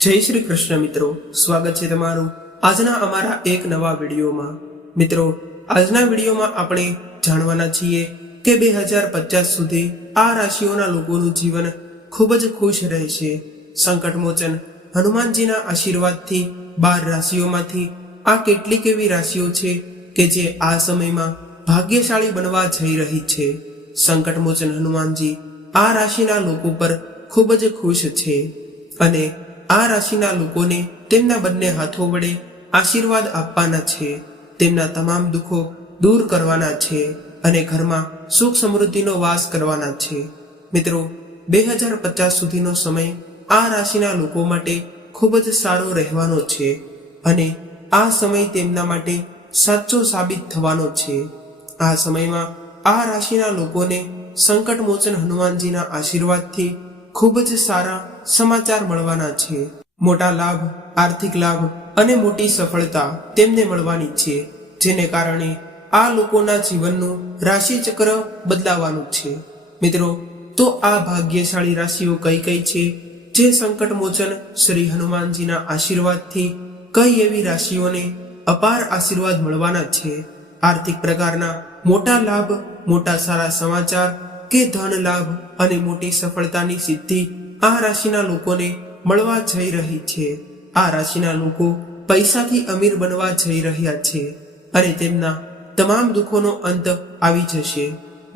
જય શ્રી કૃષ્ણ મિત્રો, સ્વાગત છે તમારું આજના અમારા એક નવા વિડીયોમાં। મિત્રો, આજના વિડીયોમાં આપણે જાણવાના છીએ કે 2050 સુધી આ રાશિઓના લોકોનું જીવન ખૂબ જ ખુશ રહેશે। સંકટમોચન હનુમાનજીના આશીર્વાદથી 12 રાશિઓમાંથી આ કેટલીક એવી રાશિઓ છે કે જે આ સમયમાં ભાગ્યશાળી બનવા જઈ રહી છે। સંકટમોચન હનુમાનજી આ રાશિના લોકો પર ખૂબ જ ખુશ છે અને આ રાશિના લોકોને તેમના બંને હાથો વડે આશીર્વાદ આપવાના છે, તેમના તમામ દુઃખો દૂર કરવાના છે અને ઘરમાં સુખ સમૃદ્ધિનો વાસ કરવાના છે। મિત્રો, 2050 સુધીનો સમય આ રાશિના લોકો માટે ખૂબ જ સારો રહેવાનો છે અને આ સમય તેમના માટે સાચો સાબિત થવાનો છે। આ સમયમાં આ રાશિના લોકોને સંકટમોચન હનુમાનજીના આશીર્વાદથી ખૂબ જ સારા સમાચાર મળવાના છે। મોટા લાભ, આર્થિક લાભ અને મોટી સફળતા તેમને મળવાની છે, જેને કારણે આ લોકોના જીવનનું રાશિ ચક્ર બદલાવાનું છે। મિત્રો, તો આ ભાગ્યશાળી રાશિઓ કઈ કઈ છે જે સંકટમોચન શ્રી હનુમાનજીના આશીર્વાદથી કઈ એવી રાશિઓને અપાર આશીર્વાદ મળવાના છે? આર્થિક પ્રકારના મોટા લાભ, મોટા સારા સમાચાર કે ધન લાભ અને મોટી સફળતાની સિદ્ધિ આ રાશિના લોકોને મળવા જઈ રહી છે। આ રાશિના લોકો પૈસાથી અમીર બનવા જઈ રહ્યા છે અને તેમના તમામ દુઃખોનો અંત આવી જશે।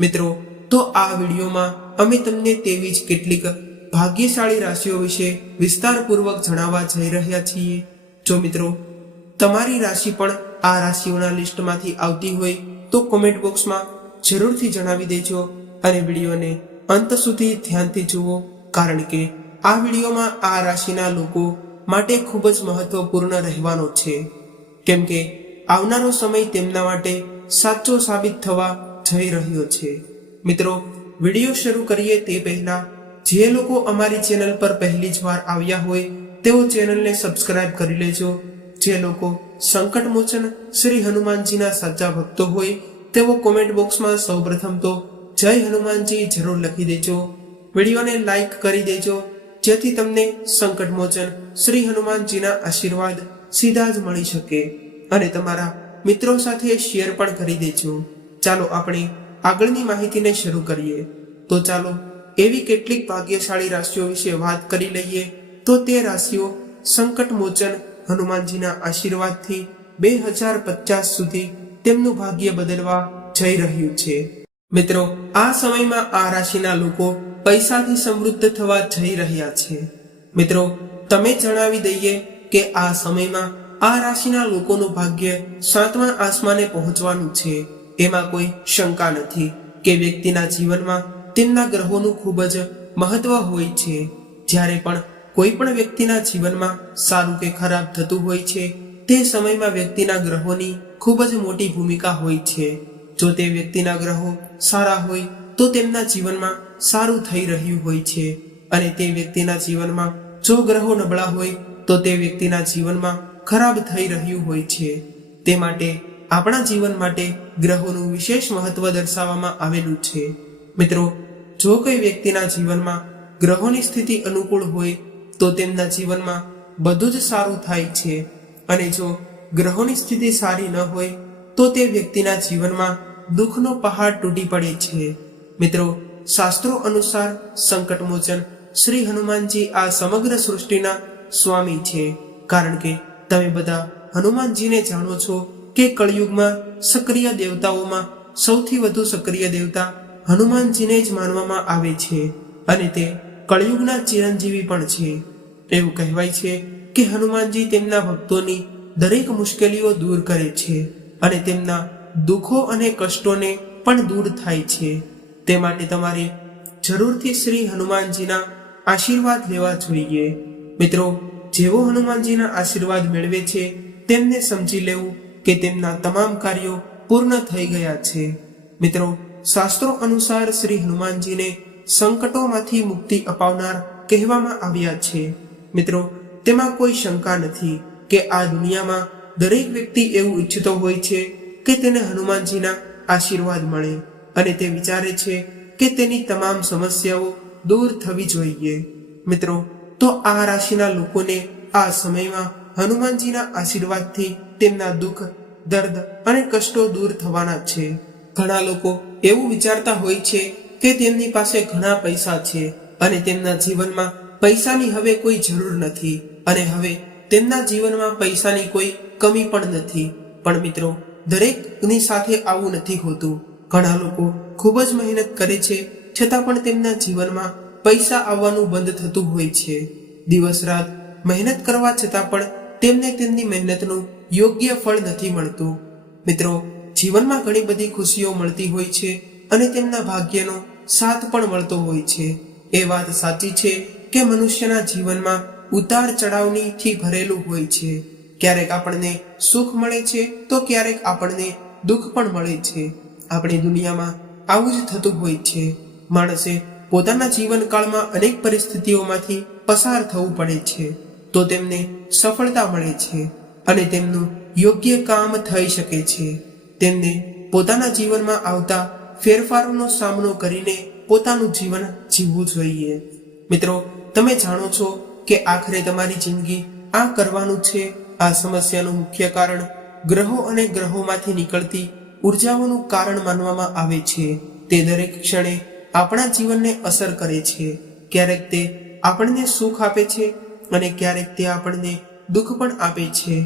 મિત્રો, તો આ વિડીયોમાં અમે તમને તેવી જ કેટલીક ભાગ્યશાળી રાશિઓ વિશે વિસ્તારપૂર્વક જણાવવા જઈ રહ્યા છીએ। જો મિત્રો તમારી રાશિ પણ આ રાશિઓના લિસ્ટમાંથી આવતી હોય તો કોમેન્ટ બોક્સમાં જરૂરથી જણાવી દેજો અને વિડીયોને અંત સુધી ધ્યાનથી જુઓ, કારણ કે આ વિડીયોમાં આ રાશિના લોકો માટે ખૂબ જ મહત્વપૂર્ણ રહેવાનો છે, કેમ કે આવનારો સમય તેમના માટે સાચો સાબિત થવા જઈ રહ્યો છે। મિત્રો, વિડીયો શરૂ કરીએ તે પહેલા જે લોકો અમારી ચેનલ પર પહેલી જ વાર આવ્યા હોય તેઓ ચેનલને સબસ્ક્રાઇબ કરી લેજો। જે લોકો સંકટમોચન શ્રી હનુમાનજીના સાચા ભક્તો હોય તેઓ કોમેન્ટ બોક્સમાં સૌપ્રથમ તો જય હનુમાનજી જરૂર લખી દેજો। વિડીયોને લાઈક કરી દેજો જેથી તમને સંકટમોચન શ્રી હનુમાનજીના આશીર્વાદ સીધા જ મળી શકે અને તમારા મિત્રો સાથે શેર પણ કરી દેજો। ચાલો આપણે આગળની માહિતીને શરૂ કરીએ। તો ચાલો એવી કેટલીક ભાગ્યશાળી રાશિઓ વિશે વાત કરી લઈએ। તો તે રાશિઓ સંકટમોચન હનુમાનજીના આશીર્વાદથી 2050 સુધી તેમનું ભાગ્ય બદલવા જઈ રહ્યું છે। મિત્રો, આ સમયમાં આ રાશિના લોકો પૈસાથી સમૃદ્ધ થવા જઈ રહ્યા છે। મિત્રો, તમે જણાવી દઈએ કે આ સમયમાં આ રાશિના લોકોનું ભાગ્ય 7મા આસમાને પહોંચવાનું છે। એમાં કોઈ શંકા નથી કે વ્યક્તિના જીવનમાં તેમના ગ્રહોનું ખૂબ જ મહત્વ હોય છે। જ્યારે પણ કોઈ પણ વ્યક્તિના જીવનમાં સારું કે ખરાબ થતું હોય છે તે સમયમાં વ્યક્તિના ગ્રહોની ખૂબ જ મોટી ભૂમિકા હોય છે। જો તે વ્યક્તિના ગ્રહો સારા હોય તો તેમના જીવનમાં સારું થઈ રહ્યું હોય છે અને તે વ્યક્તિના જીવનમાં જો ગ્રહો નબળા હોય તો તે વ્યક્તિના જીવનમાં ખરાબ થઈ રહ્યું હોય છે। તે માટે આપણા જીવન માટે ગ્રહોનું વિશેષ મહત્વ દર્શાવવામાં આવેલું છે। મિત્રો, જો કોઈ વ્યક્તિના જીવનમાં ગ્રહોની સ્થિતિ અનુકૂળ હોય તો તેમના જીવનમાં બધું જ સારું થાય છે અને જો ગ્રહોની સ્થિતિ સારી ન હોય તો તે વ્યક્તિના જીવનમાં દુઃખનો પહાડ તૂટી પડે છે। મિત્રો, શાસ્ત્રો અનુસાર સંકટમોચન શ્રી હનુમાનજી આ સમગ્ર સૃષ્ટિના સ્વામી છે, કારણ કે તમે બધા હનુમાનજીને જાણો છો કે કળિયુગમાં સક્રિય દેવતાઓમાં સૌથી વધુ સક્રિય દેવતા હનુમાનજીને જ માનવામાં આવે છે અને તે કળિયુગના ચિરંજીવી પણ છે। એવું કહેવાય છે કે હનુમાનજી તેમના ભક્તોની દરેક મુશ્કેલીઓ દૂર કરે છે અને તેમના દુઃખો અને કષ્ટોને પણ દૂર થાય છે। તે માટે તમારે જરૂરથી શ્રી હનુમાનજીના આશીર્વાદ લેવા જોઈએ। મિત્રો, જેઓ હનુમાનજીના આશીર્વાદ મેળવે છે તેમને સમજી લેવું કે તેમના તમામ કાર્યો પૂર્ણ થઈ ગયા છે। મિત્રો, શાસ્ત્રો અનુસાર શ્રી હનુમાનજીને સંકટોમાંથી મુક્તિ અપાવનાર કહેવામાં આવ્યા છે। મિત્રો, તેમાં કોઈ શંકા નથી કે આ દુનિયામાં દરેક વ્યક્તિ એવું ઈચ્છતો હોય છે કે તેને હનુમાનજીના આશીર્વાદ મળે અને તે વિચારે છે કે તેની તમામ સમસ્યાઓ દૂર થવી જોઈએ। મિત્રો, તો આ રાશિના લોકોને આ સમયમાં હનુમાનજીના આશીર્વાદથી તેમના દુઃખ, દર્દ અને કષ્ટો દૂર થવાના છે. ઘણા લોકો એવું વિચારતા હોય છે કે તેમની પાસે ઘણા પૈસા છે અને તેમના જીવનમાં પૈસાની હવે કોઈ જરૂર નથી અને હવે તેમના જીવનમાં પૈસાની કોઈ કમી પણ નથી. પણ મિત્રો, દરેકની સાથે આવું નથી હોતું. ઘણા લોકો ખૂબ જ મહેનત કરે છે છતાં પણ તેમના જીવનમાં પૈસા આવવાનું બંધ થતું હોય છે. દિવસ રાત મહેનત કરવા છતાં પણ તેમને તેમની મહેનતનું યોગ્ય ફળ નથી મળતું. મિત્રો, જીવનમાં ઘણી બધી ખુશીઓ મળતી હોય છે અને તેમના ભાગ્યનો સાથ પણ મળતો હોય છે. એ વાત સાચી છે કે મનુષ્યના જીવનમાં ઉતાર ચઢાવથી ભરેલું હોય છે. ક્યારેક આપણને સુખ મળે છે તો ક્યારેક આપણને દુઃખ પણ મળે છે. આપણી દુનિયામાં આવું જ થતું હોય છે. માણસે પોતાના જીવનકાળમાં અનેક પરિસ્થિતિઓમાંથી પસાર થવું પડે છે તો તેમને સફળતા મળે છે અને તેમનું યોગ્ય કામ થઈ શકે છે. તેમને પોતાના જીવનમાં આવતા ફેરફારોનો સામનો કરીને પોતાનું જીવન જીવવું જોઈએ. મિત્રો, તમે જાણો છો કે આખરે તમારી જિંદગી આ કરવાનું છે. આ સમસ્યાનું મુખ્ય કારણ ગ્રહો અને ગ્રહોમાંથી નીકળતી ઉર્જાઓનું કારણ માનવામાં આવે છે. તે દરેક ક્ષણે આપણા જીવનને અસર કરે છે. ક્યારેક તે આપણને સુખ આપે છે અને ક્યારેક તે આપણને દુઃખ પણ આપે છે.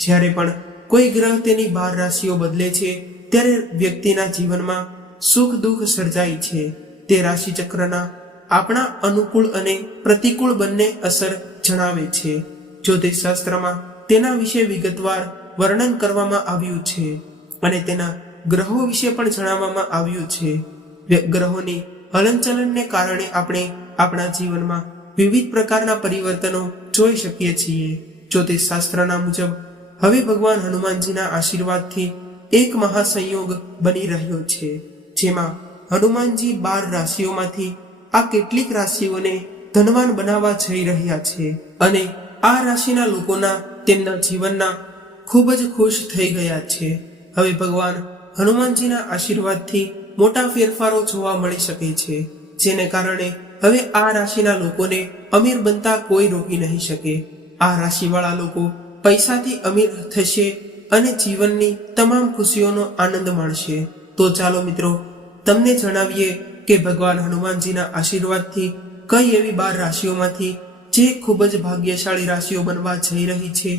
જ્યારે પણ કોઈ ગ્રહ તેની 12 રાશિઓ બદલે છે ત્યારે વ્યક્તિના જીવનમાં સુખ દુઃખ સર્જાય છે. તે રાશિ ચક્રના આપણા અનુકૂળ અને પ્રતિકૂળ બંને અસર જણાવે છે. જ્યોતિષ શાસ્ત્રમાં તેના વિશે વિગતવાર વર્ણન કરવામાં આવ્યું છે અને તેના ગ્રહો વિશે પણ જણાવવામાં આવ્યું છે. ગ્રહોની હલનચલનને કારણે આપણે આપણા જીવનમાં વિવિધ પ્રકારના પરિવર્તનો જોઈ શકીએ છીએ. જ્યોતિષ શાસ્ત્રના મુજબ હવે ભગવાન હનુમાનજીના આશીર્વાદથી એક મહાસંયોગ બની રહ્યો છે, જેમાં હનુમાનજી 12 રાશિઓમાંથી આ કેટલીક રાશિઓને ધનવાન બનાવવા જઈ રહ્યા છે અને આ રાશિના લોકોના તેમના જીવનના ખૂબ જ ખુશ થઈ ગયા છે. હવે ભગવાન હનુમાનજીના આશીર્વાદથી મોટા ફેરફારો જોવા મળી શકે છે, જેને કારણે હવે આ રાશિના લોકોને અમીર બનતા કોઈ રોકી નહીં શકે. આ રાશિવાળા લોકો પૈસાથી અમીર થશે અને જીવનની તમામ ખુશીઓનો આનંદ માણશે. તો ચાલો મિત્રો, તમને જણાવીએ કે ભગવાન હનુમાનજીના આશીર્વાદથી કઈ એવી 12 રાશિઓમાંથી જે ખૂબ જ ભાગ્યશાળી રાશિઓ બનવા જઈ રહી છે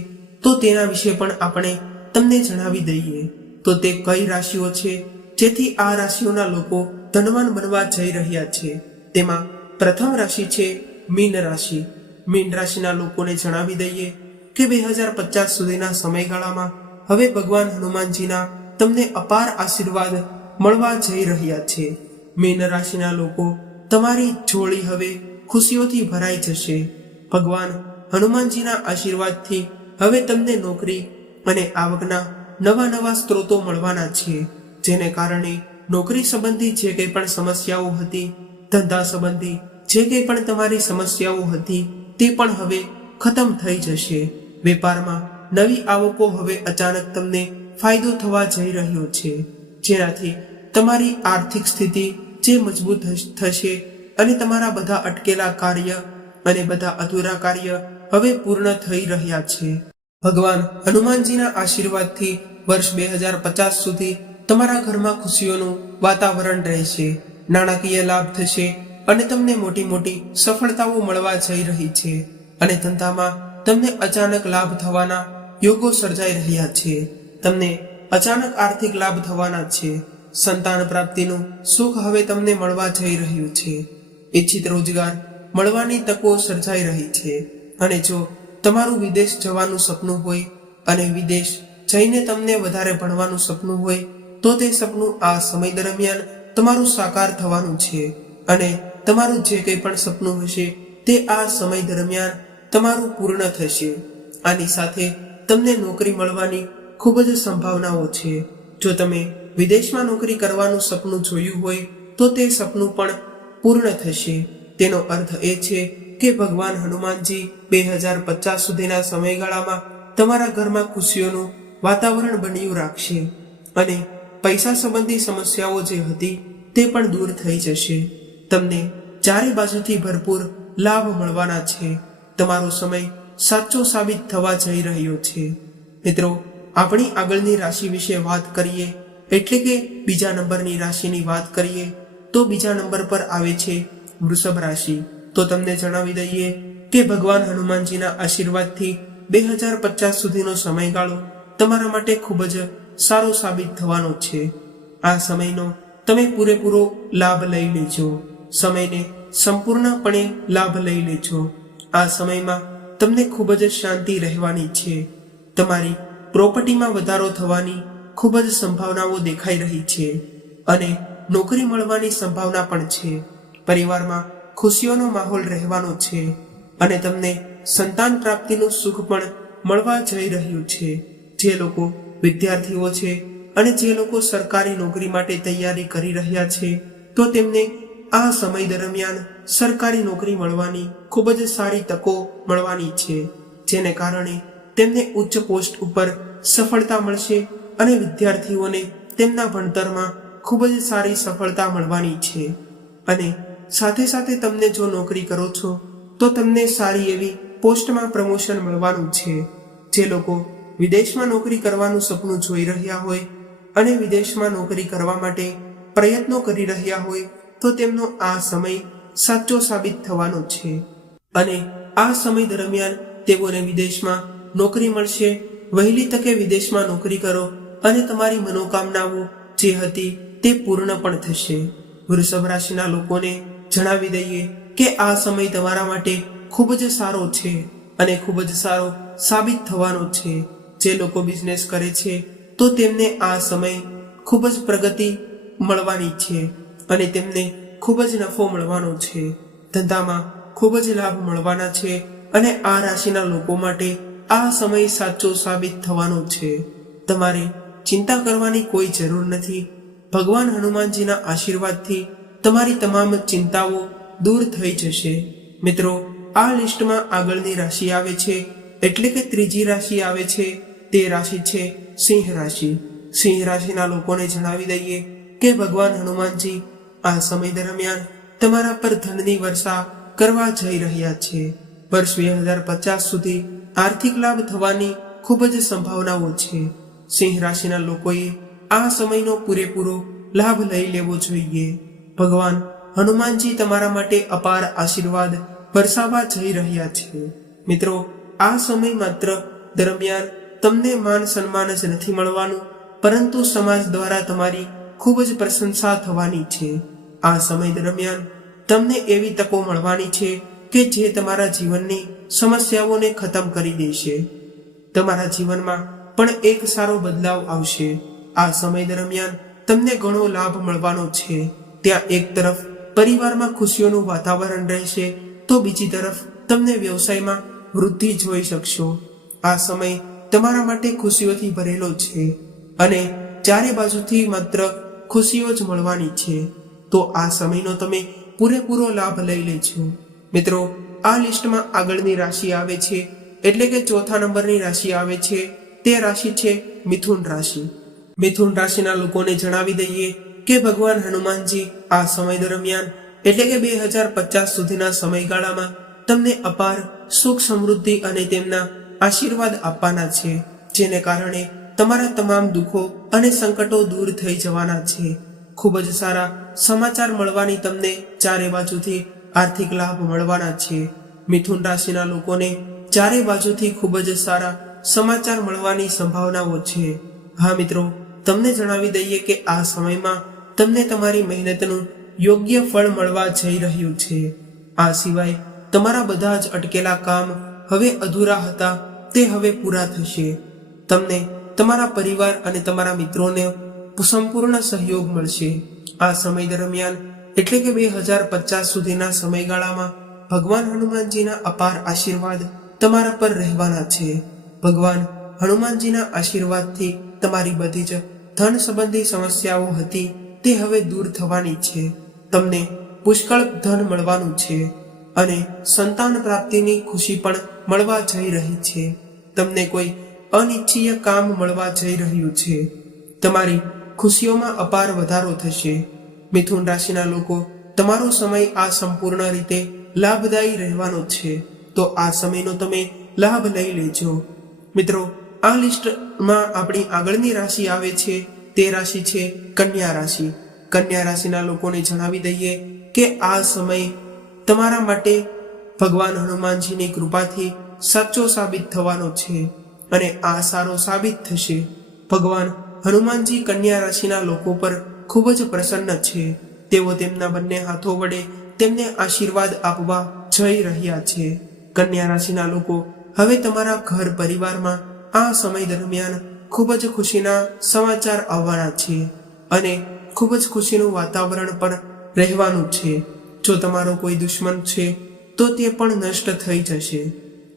તો તેના વિશે પણ આપણે તમને જણાવી દઈએ. તો તે કઈ રાશિઓ છે જેથી આ રાશિઓના લોકો ધનવાન બનવા જઈ રહ્યા છે? તેમાં પ્રથમ રાશિ છે મીન રાશિ. મીન રાશિના લોકોને જણાવી દઈએ કે 2050 સુધીના સમયગાળામાં હવે ભગવાન હનુમાનજીના તમને અપાર આશીર્વાદ મળવા જઈ રહ્યા છે. મીન રાશિના લોકો, તમારી જોડી હવે ખુશીઓથી ભરાઈ જશે. ભગવાન હનુમાનજીના આશીર્વાદથી હવે તમને નોકરી અને આવકના નવા સ્ત્રોતો મળવાના છે, જેને કારણે નોકરી સંબંધી જે કંઈ પણ સમસ્યાઓ હતી, ધંધા સંબંધી જે કંઈ પણ તમારી સમસ્યાઓ હતી તે પણ હવે ખતમ થઈ જશે. વેપારમાં નવી આવકો હવે અચાનક તમને ફાયદો થવા જઈ રહ્યો છે, જેનાથી તમારી આર્થિક સ્થિતિ જે મજબૂત થશે અને તમારા બધા અટકેલા કાર્ય અને બધા અધૂરા કાર્ય હવે પૂર્ણ થઈ રહ્યા છે. ભગવાન હનુમાનજીના આશીર્વાદથી વર્ષ 2050 સુધી તમારા ઘરમાં ખુશીઓનું વાતાવરણ રહેશે. નાણાકીય લાભ થશે અને તમને મોટી સફળતાઓ મળવા જઈ રહી છે અને ધંધામાં તમને અચાનક લાભ થવાના યોગો સર્જાઈ રહ્યા છે. તમને અચાનક આર્થિક લાભ થવાના છે. સંતાન પ્રાપ્તિનું સુખ હવે તમને મળવા જઈ રહ્યું છે. ઈચ્છિત રોજગાર મળવાની તકો સર્જાઈ રહી છે. અને જો તમારું વિદેશ જવાનું સપનું હોય અને વિદેશ જઈને તમને વધારે ભણવાનું સપનું હોય તો તે સપનું આ સમય દરમિયાન તમારું સાકાર થવાનું છે અને તમારું જે કંઈ પણ સપનું હશે તે આ સમય દરમિયાન તમારું પૂર્ણ થશે. આની સાથે તમને નોકરી મળવાની ખૂબ જ સંભાવનાઓ છે. જો તમે વિદેશમાં નોકરી કરવાનું સપનું જોયું હોય તો તે સપનું પણ પૂર્ણ થશે. તેનો અર્થ એ છે કે ભગવાન હનુમાનજી 2050 સુધીના સમયગાળામાં તમારા ઘરમાં ખુશીઓનું વાતાવરણ બન્યું રાખશે અને પૈસા સંબંધી સમસ્યાઓ જે હતી તે પણ દૂર થઈ જશે. તમને ચારે બાજુથી ભરપૂર લાભ મળવાના છે. તમારો સમય સાચો સાબિત થવા જઈ રહ્યો છે। મિત્રો, આપણી આગળની રાશિ વિશે વાત કરીએ એટલે કે બીજા નંબરની રાશિની વાત કરીએ તો બીજા નંબર પર આવે છે વૃષભ રાશિ। તો તમને જણાવી દઈએ કે ભગવાન હનુમાનજીના આશીર્વાદથી 2050 સુધીનો સમયગાળો તમારા માટે ખૂબ જ સારો સાબિત થવાનો છે। આ સમયનો તમે પૂરેપૂરો લાભ લઈ લેજો, સમયને સંપૂર્ણપણે લાભ લઈ લેજો। આ સમયમાં તમને ખૂબ જ શાંતિ રહેવાની છે। તમારી પ્રોપર્ટીમાં વધારો થવાની ખૂબ જ સંભાવનાઓ દેખાઈ રહી છે અને નોકરી મળવાની સંભાવના પણ છે। પરિવારમાં ખુશીઓનો માહોલ રહેવાનો છે અને તમને સંતાન પ્રાપ્તિનું સુખ પણ મળવા જઈ રહ્યું છે। જે લોકો વિદ્યાર્થીઓ છે અને જે લોકો સરકારી નોકરી માટે તૈયારી કરી રહ્યા છે તો તેમને આ સમય દરમિયાન સરકારી નોકરી મળવાની ખૂબ જ સારી તકો મળવાની છે, જેને કારણે તેમને ઉચ્ચ પોસ્ટ ઉપર સફળતા મળશે અને વિદ્યાર્થીઓને તેમના ભણતરમાં ખૂબ જ સારી સફળતા મળવાની છે। અને સાથે સાથે તમને જો નોકરી કરો છો તો તમને સારી એવી પોસ્ટમાં પ્રમોશન મળવાનું છે। જે લોકો વિદેશમાં નોકરી કરવાનું સપનું જોઈ રહ્યા હોય અને વિદેશમાં નોકરી કરવા માટે પ્રયત્નો કરી રહ્યા હોય તો તેમનો આ સમય સાચો સાબિત થવાનો છે અને આ સમય દરમિયાન તેઓને વિદેશમાં નોકરી મળશે। વહેલી તકે વિદેશમાં નોકરી કરો અને તમારી મનોકામનાઓ જે હતી તે પૂર્ણ પણ થશે। વૃષભ રાશિના લોકોને જણાવી દઈએ કે આ સમય તમારા માટે ખૂબ જ સારો છે અને ખૂબ જ સારો સાબિત થવાનો છે। જે લોકો બિઝનેસ કરે છે તો તેમને આ સમય ખૂબ જ પ્રગતિ મળવાની છે અને તેમને ખૂબ જ નફો મળવાનો છે। ધંધામાં ખૂબ જ લાભ મળવાના છે અને આ રાશિના લોકો માટે આ સમય સાચો સાબિત થવાનો છે। તમારે ચિંતા કરવાની કોઈ જરૂર નથી। ભગવાન હનુમાનજીના આશીર્વાદથી તમારી તમામ ચિંતાઓ દૂર થઈ જશે। મિત્રો, આ લિસ્ટમાં આગળની રાશિ આવે છે એટલે કે ત્રીજી રાશિ આવે છે, તે રાશિ છે સિંહ રાશિ। સિંહ રાશિના લોકોને જણાવી દઈએ કે ભગવાન હનુમાનજી આ સમય દરમિયાન તમારા પર ધનની વર્ષા કરવા જઈ રહ્યા છે। વર્ષ 2050 સુધી આર્થિક લાભ થવાની ખૂબ જ સંભાવનાઓ છે। સિંહ રાશિના લોકોએ આ સમયનો પૂરેપૂરો લાભ લઈ લેવો જોઈએ। ભગવાન હનુમાનજી તમારા માટે અપાર આશીર્વાદ વરસાવવા જઈ રહ્યા છે। મિત્રો, આ સમય માત્ર દરમિયાન તમને માન સન્માન જ નથી મળવાનું, પરંતુ સમાજ દ્વારા તમારી ખૂબ જ પ્રશંસા થવાની છે। આ સમય દરમિયાન તમને એવી તકો મળવાની છે કે જે તમારા જીવનની સમસ્યાઓને ખતમ કરી દેશે। તમારા જીવનમાં પણ એક સારો બદલાવ આવશે। આ સમય દરમિયાન તમને ઘણો લાભ મળવાનો છે। ત્યાં એક તરફ પરિવારમાં ખુશીઓનું વાતાવરણ રહેશે તો બીજી તરફ તમને વ્યવસાયમાં વૃદ્ધિ જોઈ શકશો। આ સમય તમારા માટે ખુશીઓથી ભરેલો છે અને ચારે બાજુથી માત્ર ખુશીઓ જ મળવાની છે। તો આ સમયનો તમે પૂરેપૂરો લાભ લઈ લેજો। મિત્રો, આ લિસ્ટમાં આગળની રાશિ આવે છે એટલે કે ચોથા નંબરની રાશિ આવે છે, તે રાશિ છે મિથુન રાશિ। મિથુન રાશિના લોકોને જણાવી દઈએ કે ભગવાન હનુમાનજી આ સમય દરમિયાન એટલે કે 2050 સુધીના સમયગાળામાં તમને અપાર સુખ સમૃદ્ધિ અને તેમના આશીર્વાદ આપવાના છે, જેને કારણે તમારા તમામ દુઃખો અને સંકટો દૂર થઈ જવાના છે। ખૂબ જ સારા સમાચાર મળવાની તમને ચારે બાજુથી આર્થિક લાભ મળવાના છે। મિથુન રાશિના લોકોને ચારે બાજુથી ખૂબ જ સારા સમાચાર મળવાની સંભાવનાઓ છે। હા મિત્રો, તમને જણાવી દઈએ કે આ સમયમાં તમને તમારી મહેનતનું યોગ્ય ફળ મળવા જઈ રહ્યું છે। આ સિવાય તમારા બધા જ અટકેલા કામ હવે અધૂરા હતા તે હવે પૂરા થશે। તમને તમારા પરિવાર અને તમારા મિત્રોને સંપૂર્ણ સહયોગ મળશે। આ સમય દરમિયાન એટલે કે 2050 સુધીના સમયગાળામાં ભગવાન હનુમાનજીના અપાર આશીર્વાદ તમારા પર રહેવાના છે। ભગવાન હનુમાનજીના આશીર્વાદથી તમારી બધી જ ધન સંબંધી સમસ્યાઓ હતી તે હવે દૂર થવાની છે। તમને પુષ્કળ ધન મળવાનું છે અને સંતાન પ્રાપ્તિની ખુશી પણ મળવા જઈ રહી છે। તમને કોઈ અનિચ્છનીય કામ મળવા જઈ રહ્યું છે। તમારી ખુશીઓમાં અપાર વધારો થશે। મિથુન રાશિના લોકો, તમારો સમય આ સંપૂર્ણ રીતે લાભદાયી રહેવાનો છે। તો આ સમયનો તમે લાભ લઈ લેજો. મિત્રો, આ લિસ્ટમાં આપણી આગળની રાશિ આવે છે તે રાશિ છે કન્યા રાશિ. કન્યા રાશિના લોકોને જણાવી દઈએ કે આ સમય તમારા માટે ભગવાન હનુમાનજીની કૃપાથી સાચો સાબિત થવાનો છે અને આ સારો સાબિત થશે. ભગવાન હનુમાનજી કન્યા રાશિના લોકો પર ખૂબ જ પ્રસન્ન છે. તેઓ તેમના બંને હાથો વડે તેમને આશીર્વાદ આપવા જઈ રહ્યા છે. કન્યા રાશિના લોકો, હવે તમારા ઘર પરિવારમાં આ સમય દરમિયાન ખૂબ જ ખુશીના સમાચાર આવવાના છે અને ખૂબ જ ખુશીનું વાતાવરણ પણ રહેવાનું છે. જો તમારો કોઈ દુશ્મન છે તો તે પણ નષ્ટ થઈ જશે.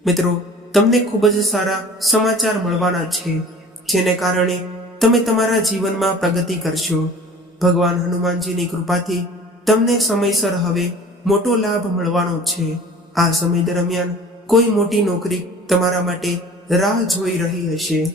મિત્રો, તમને ખૂબ જ સારા સમાચાર મળવાના છે જેને કારણે તમે તમારા જીવનમાં પ્રગતિ કરશો. ભગવાન હનુમાનજીની કૃપાથી તમને સમયસર હવે મોટો લાભ મળવાનો છે. આ સમય દરમિયાન કોઈ મોટી નોકરી તમારા માટે રાહ જોઈ રહી હશે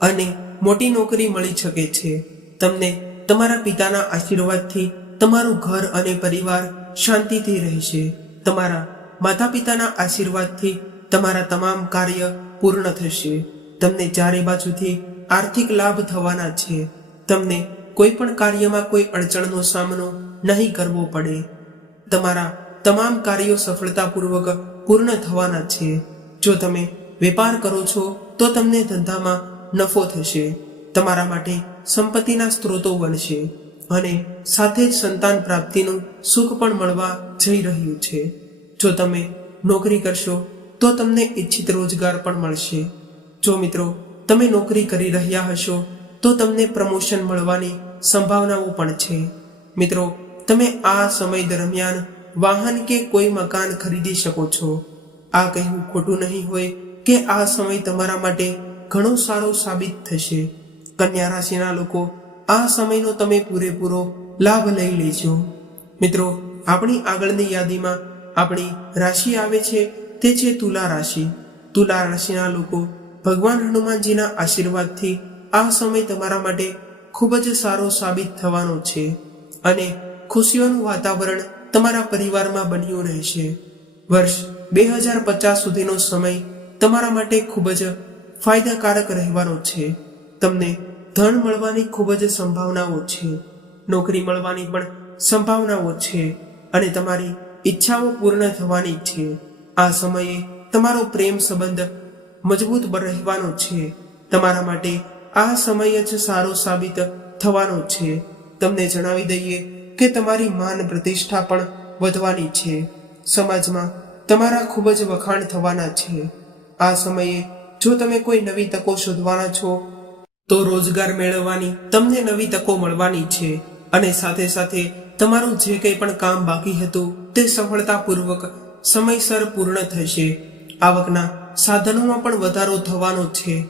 અને મોટી નોકરી મળી શકે છે. તમને તમારા પિતાના આશીર્વાદથી તમારું ઘર અને પરિવાર શાંતિથી રહેશે. તમારા માતા પિતાના આશીર્વાદથી તમારા તમામ કાર્ય પૂર્ણ થશે. તમને ચારે બાજુથી આર્થિક લાભ થવાના છે. તમને કોઈ પણ કાર્યમાં કોઈ અડચણનો સામનો નહીં કરવો પડે. તમારા તમામ કાર્યો સફળતાપૂર્વક પૂર્ણ થવાના છે. જો તમે વેપાર કરો છો તો તમને ધંધામાં નફો થશે. તમારા માટે સંપત્તિના સ્ત્રોતો બનશે અને સાથે જ સંતાન પ્રાપ્તિનું સુખ પણ મળવા જઈ રહ્યું છે. જો તમે નોકરી કરશો તો તમને ઈચ્છિત રોજગાર પણ મળશે. જો મિત્રો, તમે નોકરી કરી રહ્યા હશો તો તમને પ્રમોશન મળવાની સંભાવનાઓ પણ છે. મિત્રો, તમે આ સમય દરમિયાન વાહન કે કોઈ મકાન ખરીદી શકો છો. આ કહેવું ખોટું નહીં હોય કે આ સમય તમારા માટે ઘણો સારો સાબિત થશે. કન્યા રાશિના લોકો, આ સમયનો તમે પૂરેપૂરો લાભ લઈ લેજો. મિત્રો, આપણી આગળની યાદીમાં આપણી રાશિ આવે છે તે છે તુલા રાશિ. તુલા રાશિના લોકો, ભગવાન હનુમાનજીના આશીર્વાદથી આ સમય તમારા માટે ખૂબ જ સારો સાબિત થવાનો છે અને ખુશીઓનું વાતાવરણ તમારા પરિવારમાં બન્યું રહેશે. વર્ષ 2050 સુધીનો સમય તમારા માટે ખૂબ જ ફાયદાકારક રહેવાનો છે. તમને ધન મળવાની ખૂબ જ સંભાવનાઓ છે. નોકરી મળવાની પણ સંભાવનાઓ છે અને તમારી ઈચ્છાઓ પૂર્ણ થવાની છે. આ સમયે તમારો પ્રેમ સંબંધ મજબૂત રહેવાનો છે. તમારા માટે આ સમય જ સારો સાબિત થવાનો છે. તમને જણાવી દઈએ કે તમારી માન પ્રતિષ્ઠા પણ વધવાની છે. સમાજમાં તમારા ખૂબ જ વખાણ થવાના છે. આ સમયે જો તમે કોઈ નવી તકો શોધવાના છો તો રોજગાર મેળવવાની તમને નવી તકો મળવાની છે અને સાથે સાથે તમારું જે કંઈ પણ કામ બાકી હતું તે સફળતાપૂર્વક સમયસર પૂર્ણ થશે. આવકના સાધનોમાં પણ વધારો થવાનો છે.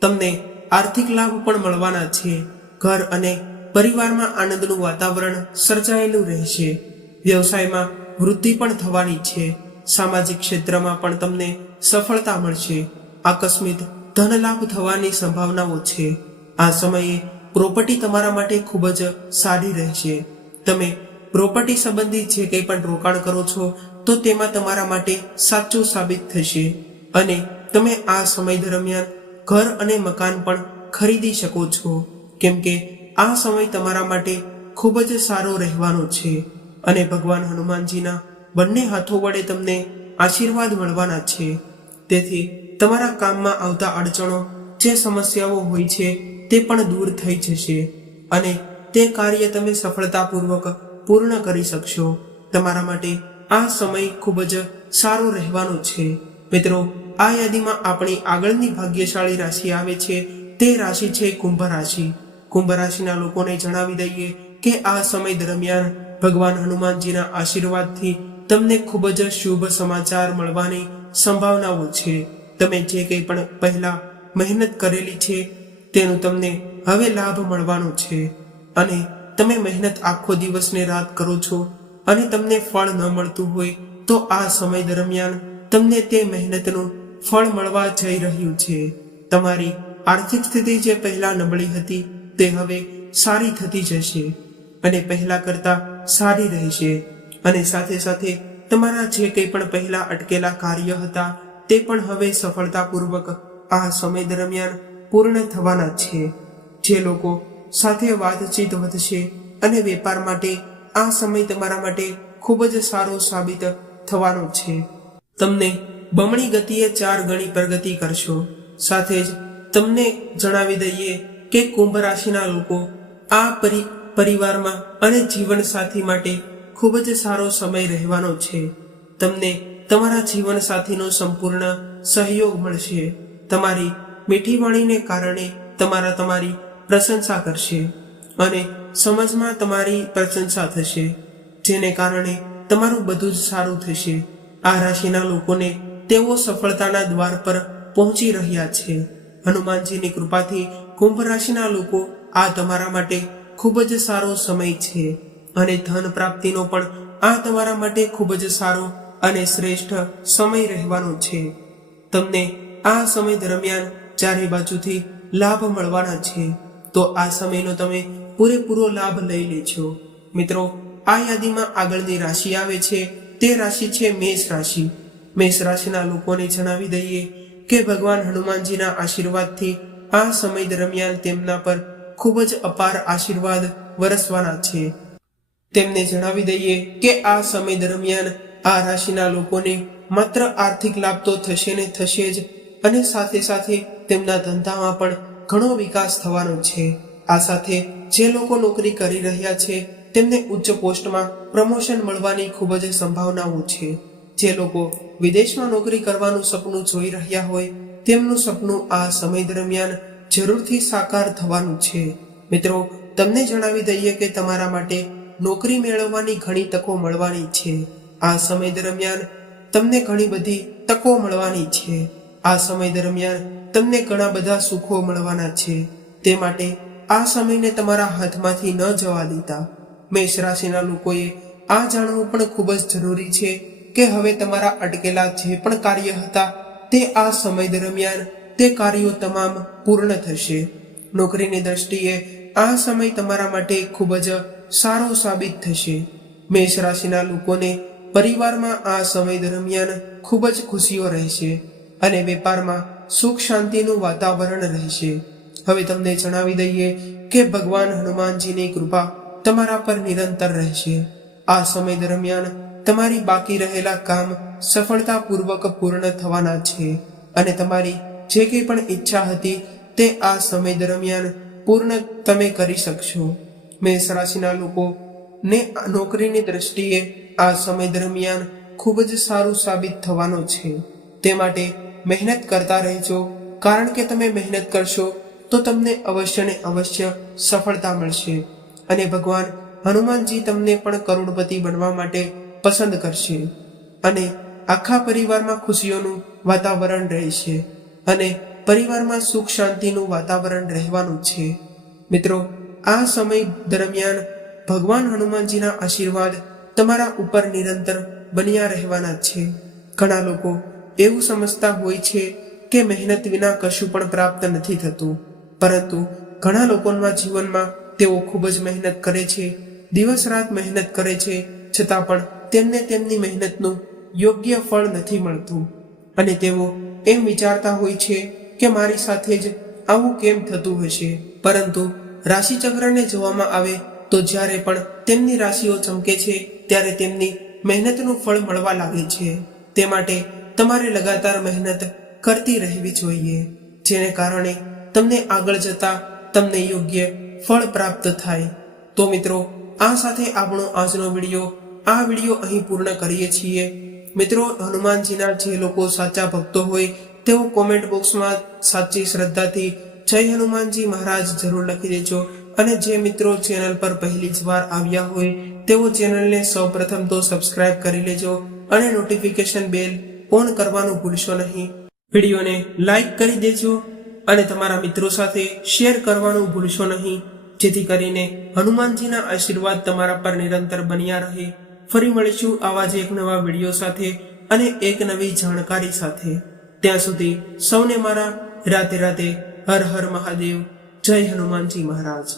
તમને આર્થિક લાભ પણ મળવાના છે. ઘર અને પરિવારમાં આનંદનું વાતાવરણ સર્જાયેલું રહેશે. વ્યવસાયમાં વૃદ્ધિ પણ થવાની છે. સામાજિક ક્ષેત્રમાં પણ તમને સફળતા મળશે. આકસ્મિક ધન લાભ થવાની સંભાવનાઓ છે. આ સમયે પ્રોપર્ટી તમારા માટે ખૂબ જ સારી રહેશે. તમે પ્રોપર્ટી સંબંધી જે કંઈ પણ રોકાણ કરો છો તો તેમાં તમારા માટે સાચું સાબિત થશે અને તમે આ સમય દરમિયાન ઘર અને મકાન પણ ખરીદી શકો છો, કેમ કે આ સમય તમારા માટે ખૂબ જ સારો રહેવાનો છે અને ભગવાન હનુમાનજીના બંને હાથો વડે તમને આશીર્વાદ મળવાના છે. તેથી તમારા કામમાં આવતા અડચણો, જે સમસ્યાઓ હોય છે તે પણ દૂર થઈ જશે અને તે કાર્ય તમે સફળતાપૂર્વક પૂર્ણ કરી શકશો. તમારા માટે આ સમય ખૂબ જ સારો રહેવાનો છે. મિત્રો, આ યાદીમાં આપણી આગળની ભાગ્યશાળી રાશિ આવે છે તે રાશિ છે કુંભ રાશિ. કુંભ રાશિના લોકોને જણાવી દઈએ કે આ સમય દરમિયાન ભગવાન હનુમાનજીના આશીર્વાદથી તમને ખૂબ જ શુભ સમાચાર મળવાની સંભાવનાઓ છે. તમે જે કંઈ પણ પહેલા મહેનત કરેલી છે તેનું તમને હવે લાભ મળવાનો છે અને તમે મહેનત આખો દિવસ ને રાત કરો છો અને તમને ફળ ન મળતું હોય તો આ સમય દરમિયાન તમને તે મહેનતનું ફળ મળવા જઈ રહ્યું છે. તમારી આર્થિક સ્થિતિ જે પહેલા નબળી હતી તે હવે સારી થતી જશે અને પહેલા કરતા સારી રહેશે અને સાથે સાથે તમારા જે કંઈ પણ પહેલા અટકેલા કાર્ય હતા તે પણ હવે સફળતાપૂર્વક આ સમય દરમિયાન પૂર્ણ થવાના છે. જે લોકો સાથે વાતચીત વધશે અને વેપાર માટે આ સમય તમારા માટે ખૂબ જ સારો સાબિત થવાનો છે. તમને બમણી ગતિએ 4 ગણી પ્રગતિ કરશો. સાથે જ તમને જણાવી દઈએ કે કુંભ રાશિના લોકો આ પરિવારમાં અને જીવન સાથી માટે ખૂબ જ સારો સમય રહેવાનો છે. તમને તમારા જીવન સાથીનો સંપૂર્ણ સહયોગ મળશે. તમારી મીઠી વાણીને કારણે તમારી પ્રશંસા કરશે અને સમાજમાં તમારી પ્રશંસા થશે, જેને કારણે તમારું બધું જ સારું થશે. આ રાશિના લોકોને તેઓ સફળતાના દ્વાર પર પહોંચી રહ્યા છે. હનુમાનજીની કૃપાથી કુંભ રાશિના લોકો આ તમારા માટે ખૂબ જ સારો સમય છે અને ધન પ્રાપ્તિનો પણ આ તમારા માટે ખૂબ જ સારો અને શ્રેષ્ઠ સમય રહેવાનો છે. તમને આ સમય દરમિયાન ચારે બાજુથી લાભ મળવાના છે, તો આ સમયનો તમે પૂરેપૂરો લાભ લઈ લેજો. મિત્રો, આ યાદીમાં આગળની રાશિ આવે છે તે રાશિ છે મેષ રાશિ. મેષ રાશિના લોકોને જણાવી દઈએ કે ભગવાન હનુમાનજીના આશીર્વાદથી આ સમય દરમિયાન તેમના પર ખૂબ જ અપાર આશીર્વાદ વરસવાના છે. તેમને જણાવી દઈએ કે આ સમય દરમિયાન આ રાશિના લોકોને માત્ર આર્થિક લાભ તો થશે ને થશે જ, અને સાથે સાથે તેમના ધંધામાં પણ ઘણો વિકાસ થવાનો છે. આ સાથે જે લોકો નોકરી કરી રહ્યા છે તેમને ઉચ્ચ પોસ્ટમાં પ્રમોશન મળવાની ખૂબ જ સંભાવનાઓ છે. જે લોકો વિદેશમાં નોકરી કરવાનું સપનું જોઈ રહ્યા હોય તેમનું સપનું આ સમય દરમિયાન જરૂરથી સાકાર થવાનું છે. મિત્રો, તમને જણાવી દઈએ કે તમારા માટે નોકરી મેળવવાની ઘણી તકો મળવાની છે. આ સમય દરમિયાન તમને ઘણી બધી તકો મળવાની છે. આ સમય દરમિયાન તમને ઘણા બધા સુખો મળવાના છે. તે માટે આ સમયને તમારા હાથમાંથી ન જવા દેતા. મેષ રાશિના લોકોએ આ જાણવું પણ ખૂબ જ જરૂરી છે કે હવે તમારા અટકેલા જે પણ કાર્ય હતા તે આ સમય દરમિયાન તે કાર્યો તમામ પૂર્ણ થશે. નોકરીની દ્રષ્ટિએ આ સમય તમારા માટે ખૂબ જ સારો સાબિત થશે. મેષ રાશિના લોકોને પરિવારમાં આ સમય દરમિયાન ખૂબ જ ખુશીઓ રહેશે અને વેપારમાં સુખ શાંતિનું વાતાવરણ રહેશે. હવે તમને જણાવી દઈએ કે ભગવાન હનુમાનજીની કૃપા તમારા પર નિરંતર રહેશે. આ સમય દરમિયાન તમારી બાકી રહેલા કામ સફળતાપૂર્વક પૂર્ણ થવાના છે અને તમારી જે કંઈ પણ ઈચ્છા હતી તે આ સમય દરમિયાન પૂર્ણ તમે કરી શકશો. મેષ રાશિના લોકોને નોકરીની દ્રષ્ટિએ આ સમય દરમિયાન ખૂબ જ સારું સાબિત થવાનો છે. તે માટે મહેનત કરતા રહેજો, કારણ કે તમે મહેનત કરશો તો તમને અવશ્ય ને અવશ્ય સફળતા મળશે અને ભગવાન હનુમાનજી તમને પણ કરોડપતિ બનવા માટે પસંદ કરશે અને આખા પરિવારમાં ખુશીઓનું વાતાવરણ રહેશે અને પરિવારમાં સુખ શાંતિનું વાતાવરણ રહેવાનું છે. મિત્રો, આ સમય દરમિયાન ભગવાન હનુમાનજીના આશીર્વાદ તમારા ઉપર નિરંતર બન્યા રહેવાના છે. ઘણા લોકો એવું સમજતા હોય છે કે મહેનત વિના કશું પણ પ્રાપ્ત નથી થતું, પરંતુ ઘણા લોકોના જીવનમાં તેઓ ખૂબ જ મહેનત કરે છે, દિવસ રાત મહેનત કરે છે, છતાં પણ તેમને તેમની મહેનતનું યોગ્ય ફળ નથી મળતું અને તેઓ એમ વિચારતા હોય છે કે મારી સાથે જ આવું કેમ થતું હશે. પરંતુ રાશિચક્રને જોવામાં આવે તો જ્યારે પણ તેમની રાશિઓ ચમકે છે ત્યારે તેમની મહેનતનું ફળ મળવા લાગે છે. તે માટે તમારે લગાતાર મહેનત કરતી રહેવી જોઈએ, જેને કારણે તમને આગળ જતા તમને યોગ્ય ફળ પ્રાપ્ત થાય. તો મિત્રો, આ સાથે આપણો આજનો વિડીયો અહીં પૂર્ણ કરીએ છીએ. મિત્રો, હનુમાનજીના જે લોકો સાચા ભક્તો હોય તેઓ કોમેન્ટ બોક્સમાં સાચી શ્રદ્ધાથી જય હનુમાનજી મહારાજ જરૂર લખી દેજો અને જે મિત્રો ચેનલ પર પહેલી જ વાર આવ્યા હોય તેઓ ચેનલને સૌપ્રથમ તો સબસ્ક્રાઇબ કરી લેજો અને નોટિફિકેશન બેલ ઓન કરવાનું ભૂલશો નહીં. વિડીયોને લાઈક કરી દેજો અને તમારા મિત્રો સાથે શેર કરવાનું ભૂલશો નહીં, જેથી કરીને હનુમાનજીના આશીર્વાદ તમારા પર નિરંતર બન્યા રહે. ફરી મળીશું આવા જ એક નવા વિડીયો સાથે અને એક નવી જાણકારી સાથે. ત્યાં સુધી સૌને મારા રાધે રાધે, હર હર મહાદેવ, જય હનુમાનજી મહારાજ.